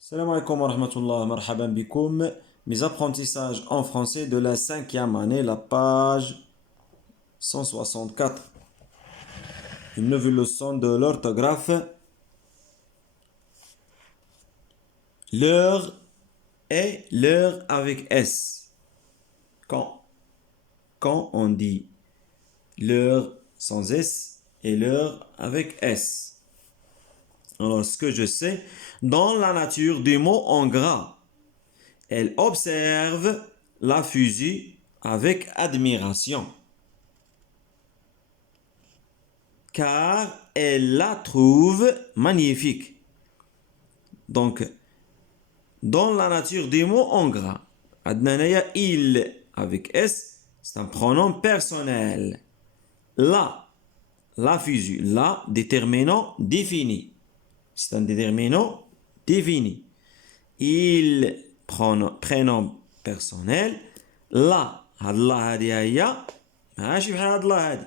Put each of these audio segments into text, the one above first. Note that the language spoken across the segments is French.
Salam alaikum wa rahmatullah, marhaban bikoum. Mes apprentissages en français de la cinquième année, la page 164. Une nouvelle leçon de l'orthographe. L'heure est l'heure avec S. Quand on dit l'heure sans S et l'heure avec S. Alors, ce que je sais, dans la nature des mots en gras, elle observe la fusée avec admiration, car elle la trouve magnifique. Donc, dans la nature des mots en gras, adnanaya il avec S, c'est un pronom personnel. La fusée, la déterminant défini. C'est un déterminant défini. Il prénom personnel. La, hadla hadi haya, ماشي بحال hadla hadi.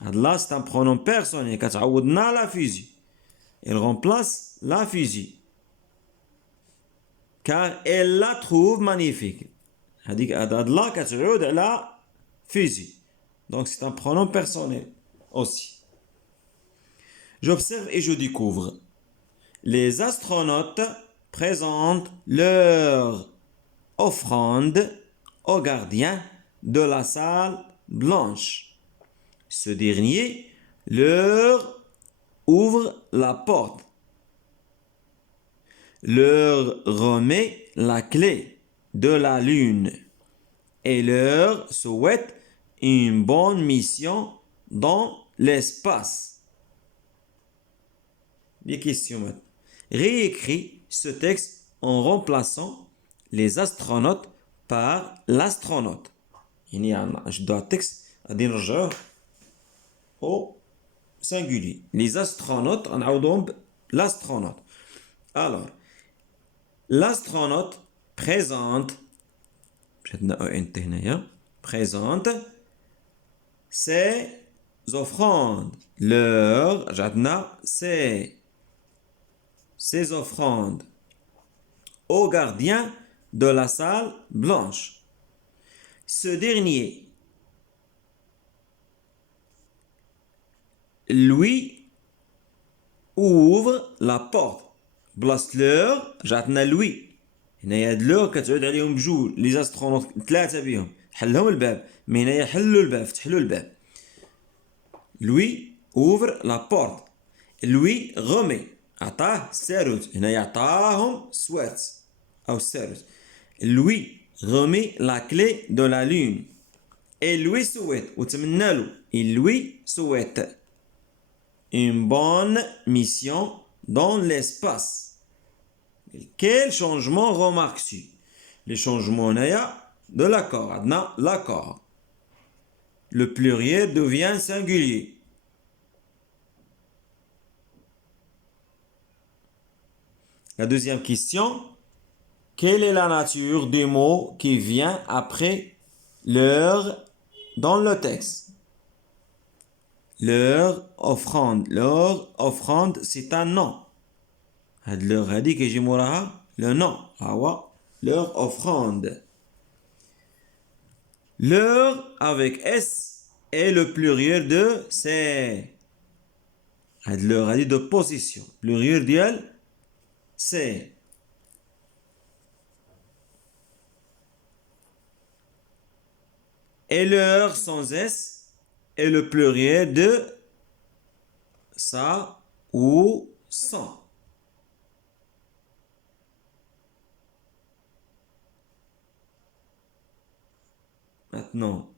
Hadla c'est un pronom personnel. كتعوضنا la fusée. Il remplace la fusée. Car elle la trouve magnifique. هذيك hadla كتعود على fusée. Donc c'est un pronom personnel aussi. J'observe et je découvre. Les astronautes présentent leur offrande au gardien de la salle blanche. Ce dernier leur ouvre la porte, leur remet la clé de la lune et leur souhaite une bonne mission dans l'espace. Les questions maintenant. Réécris ce texte en remplaçant les astronautes par l'astronaute. Je dois texte à dire au singulier. Les astronautes, on a l'astronaute. Alors, l'astronaute présente ses offrandes. Ses offrandes au gardien de la salle blanche. Ce dernier lui ouvre la porte. بلاصة l'heure جاتنا lui. هنايا هاد l'heure كتعود عليهم بجوج لي زاسترونوت ثلاثة بهم حلهم الباب مي هنايا حلوا الباب فتحلوا الباب. Lui ouvre la porte. Lui remet. عطاه الساروت هنايا عطاهم سوات أو الساروت. Lui remet la clé de la lune. Et lui souhaite وتمنى له. Il lui souhaite une bonne mission dans l'espace. Quel changement remarques-tu? Les changements de l'accord. عندنا l'accord. Le pluriel devient singulier. La deuxième question. Quelle est la nature des mots qui vient après l'heure dans le texte? Leur offrande. Leur offrande, c'est un nom. هاد l'heure هادي كيجي موراها le nom. هو leur offrande. L'heure avec S est le pluriel de c'est. هاد l'heure هادي de possession. Pluriel ديال c'est. Et l'heure sans S est le pluriel de ça ou sans. Maintenant,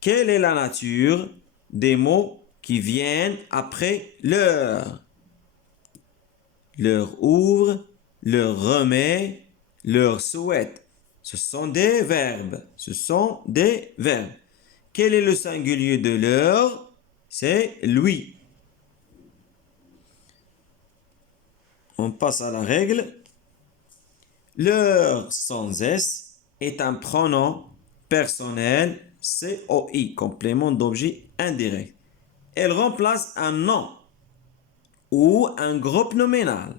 quelle est la nature des mots qui viennent après l'heure? Leur ouvre, leur remet, leur souhaite. Ce sont des verbes. Ce sont des verbes. Quel est le singulier de l'heure? C'est lui. On passe à la règle. L'heure sans S est un pronom personnel COI, complément d'objet indirect. Elle remplace un nom ou un groupe nominal.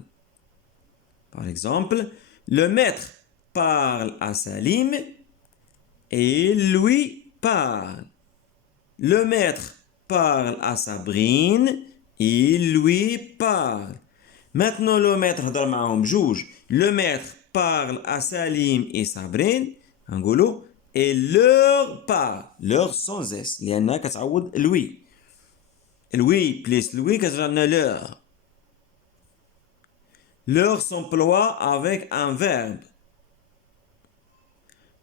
Par exemple, le maître parle à Salim et il lui parle. Le maître parle à Sabrine et il lui parle. Maintenant, le maître هضر معاهم بجوج. Le maître parle à Salim et Sabrine. نقولوا et leur parle. Leur sans S. لأنها كتعوض lui. lui plus lui كترجع لنا leur. Leur s'emploie avec un verbe.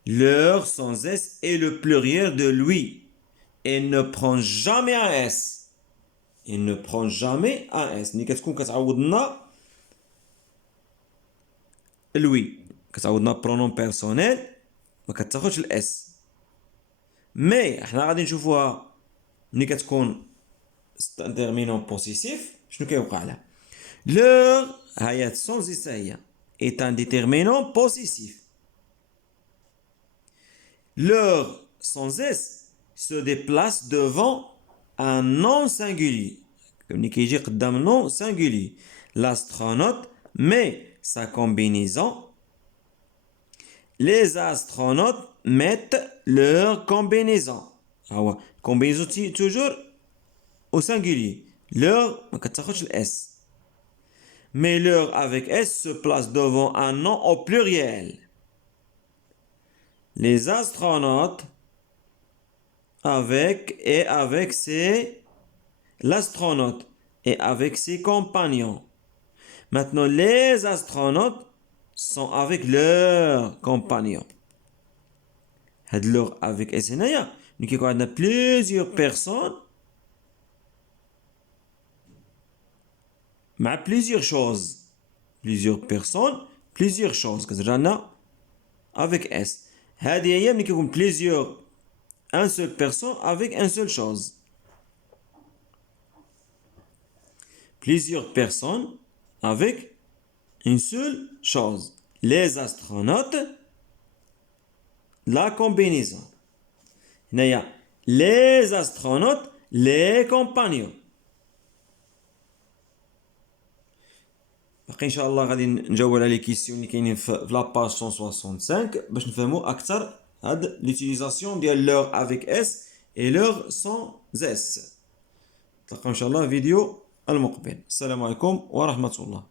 Leur sans S est le pluriel de lui. Il ne prend jamais un S. Il ne prend jamais un S. ملي كتكون كتعوض لنا lui كتعوض لنا pronom personnel ما كتاخدش الاس. مي احنا غادي نشوفوها ملي كتكون انترمينون بوسيسيف شنو كيوقع لها. leur هي sans اس هي est un déterminant possessif. leur sans S se déplace devant un nom singulier. Comme كيجي قدام nom singulier. L'astronaute met sa combinaison. Les astronautes mettent leur combinaison. Ah ouais. Combinaison toujours au singulier. Leur ما كتاخدش الاس. Mais leur avec S se place devant un nom au pluriel. Les astronautes avec ses l'astronaute et avec ses compagnons. Maintenant, les astronautes sont avec leurs compagnons. Leur avec S هنايا nous كيكون عندنا plusieurs personnes مع plusieurs choses. Plusieurs personnes, plusieurs choses. كترجع لنا avec S. هذه هي ملي كيكون plusieurs un seul personne avec une seule chose. Plusieurs personnes avec une seule chose. Les astronautes, la combinaison. Les astronautes, les compagnons. باقي ان شاء الله غادي نجاوب على لي كيسيون اللي كاينين في لاباج 165 باش نفهموا اكثر هاد ليوتيليزاسيون ديال leur avec S et leur sans S. نتلاقاو ان شاء الله في فيديو المقبل. السلام عليكم ورحمة الله.